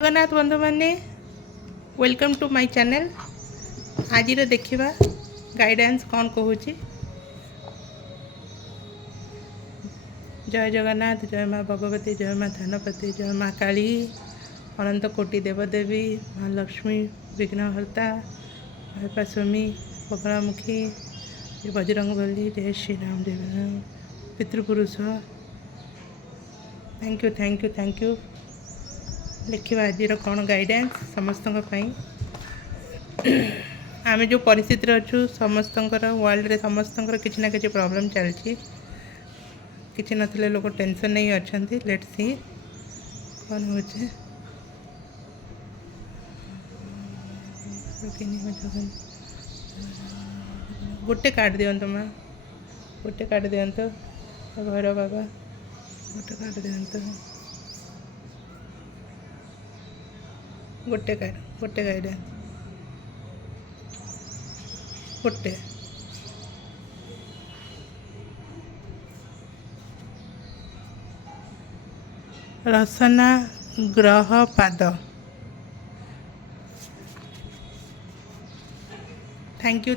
जगन्नाथ बंधु मैंने welcome to my channel. आज देखा गाइडेंस कौन कहूँ। जय जगन्नाथ, जय माँ भगवती, जय माँ धनपति, जय माँ काली, अनंत कोटि देवदेवी, माँ लक्ष्मी, विघ्नहर्ता, स्वामी, बगलामुखी, बजरंगबली, जय श्री राम, जय पितृपुरुष। Thank you thank you thank you. लिखा आज कौन गाइडेंस समस्त आम जो परिस्थिति अच्छु समस्त वर्ल्ड रे समस्त किसी ना कि प्रॉब्लम चलती किसी नथिले लोग टेंशन नहीं अच्छा। लेट्स सी कौन हो गोटे कार्ड दिंतु माँ, गोटे कार्ड दिंतु भैरव बाबा, गोटे कार्ड दिंतु, गोटे कार्ड, गोटे गाइडेंस, गोटे रसना ग्रह पाद। थैंक यू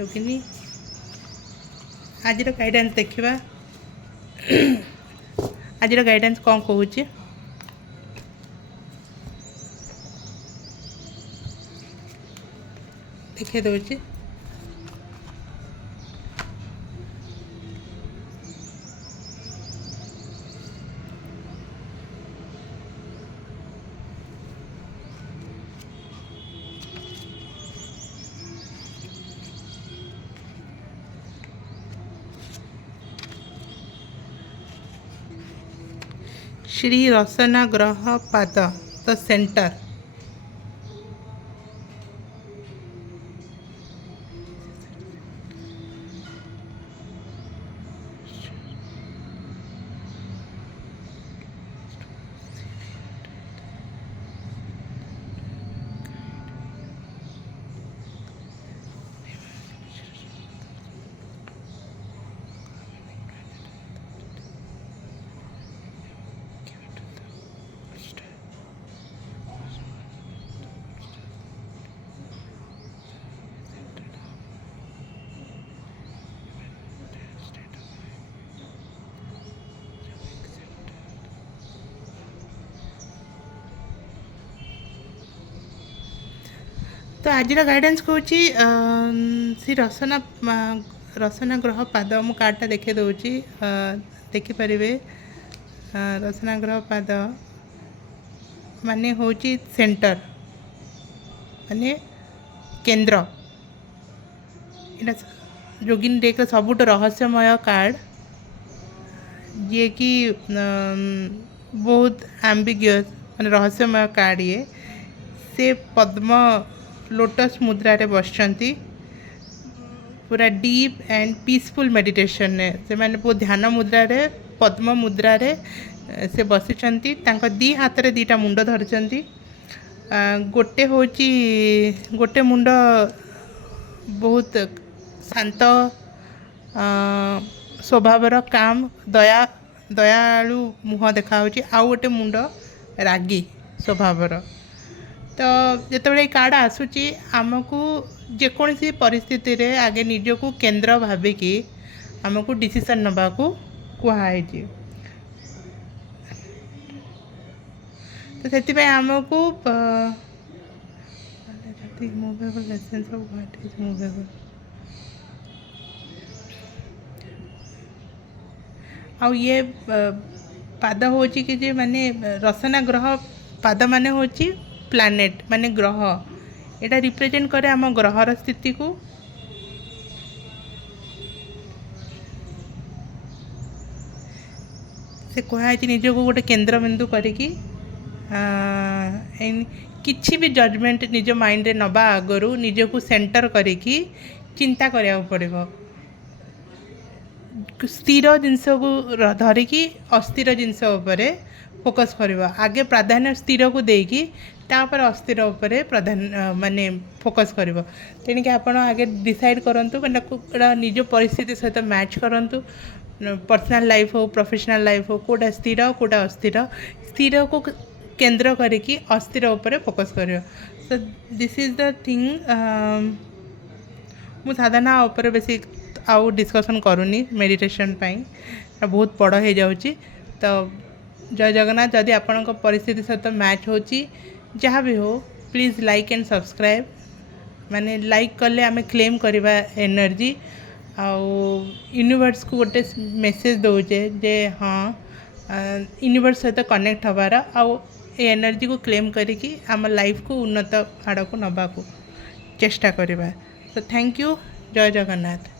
योगिनी। आज गाइडेंस देखा आज गाइडेंस कौन कहूँ। देखे दूसरी श्री रसना ग्रह पाद द सेंटर। तो आज गाइडेंस कहूँ श्री रसना रसना ग्रह पाद मु कार्डटा देखे दूँगी देखिपारे। रसना ग्रह पाद माने हूँ सेंटर माने केंद्र। यहाँ जोगिनी डेक सबुठ रहस्यमय कार्ड जी कि बहुत एम्बिगियस माने रहस्यमय कार्ड। ये से पद्म लोटस मुद्रा रे बसचंती पूरा डीप एंड पीसफुल मेडिटेशन से माने बहुत ध्यान मुद्रा रे पद्म मुद्रा रे से बसिचंती। तांको दी हाथ रे दीटा मुंड धरचंती। गोटे होची गोटे मुंड बहुत शांत स्वभावर काम दया दयालु मुह देखा होची। आउ गोटे मुंड रागी स्वभावर। तो जिते कार्ड आसूची आमको जेकोसी परिस्थिति रे आगे निजको केंद्र भाविकी आमको डिसीजन नबा को कहुई। तो से आमको movable essence of what is movable आ ये पाद हो कि माने रसना ग्रह पाद माने होची प्लानेट माने ग्रह। यहाँ रिप्रेजेंट करे आम ग्रहर स्थिति को। से कहुई निज को गोटे केंद्र बिंदु करिकी किसी भी जजमेंट निज माइंड रे नबा आगरू निज को सेंटर करिकी चिंता करिया पड़िबो। स्थिर जिनस को धरिकी अस्थिर जिनस उपरे फोकस करवा। आगे प्राधान्य स्थिर को देकी तापर अस्थिर उपरे प्राधान्य माने फोकस करिवो। तेणिक आपण आगे डिसाइड करंतु मैंने निज परिस्थिति सहित मैच करंतु। पर्सनल लाइफ हो प्रोफेशनल लाइफ हो कोटा स्थिर कोटा अस्थिर। स्थिर को केन्द्र करिकी अस्थिर ऊपर फोकस करियो so this is the thing मु साधना ऊपर बेसी आउ डिस्कशन करूनी मेडिटेशन पाई बहुत बड़ हो जाउची तो जय जगन्नाथ जदि आपण परिस्थिति सहित मैच होची जहाँ भी हो प्लीज़ लाइक एंड सब्सक्राइब माने लाइक कले आमे क्लेम करवा एनर्जी आउ यूनिवर्स को गोटे मेसेज दौचे जे हाँ यूनिवर्स सहित कनेक्ट हबार आउ ए एनर्जी को क्लेम करिकी आम लाइफ को उन्नत आड़ को नबा को चेष्टा करवा तो थैंक यू जय जगन्नाथ।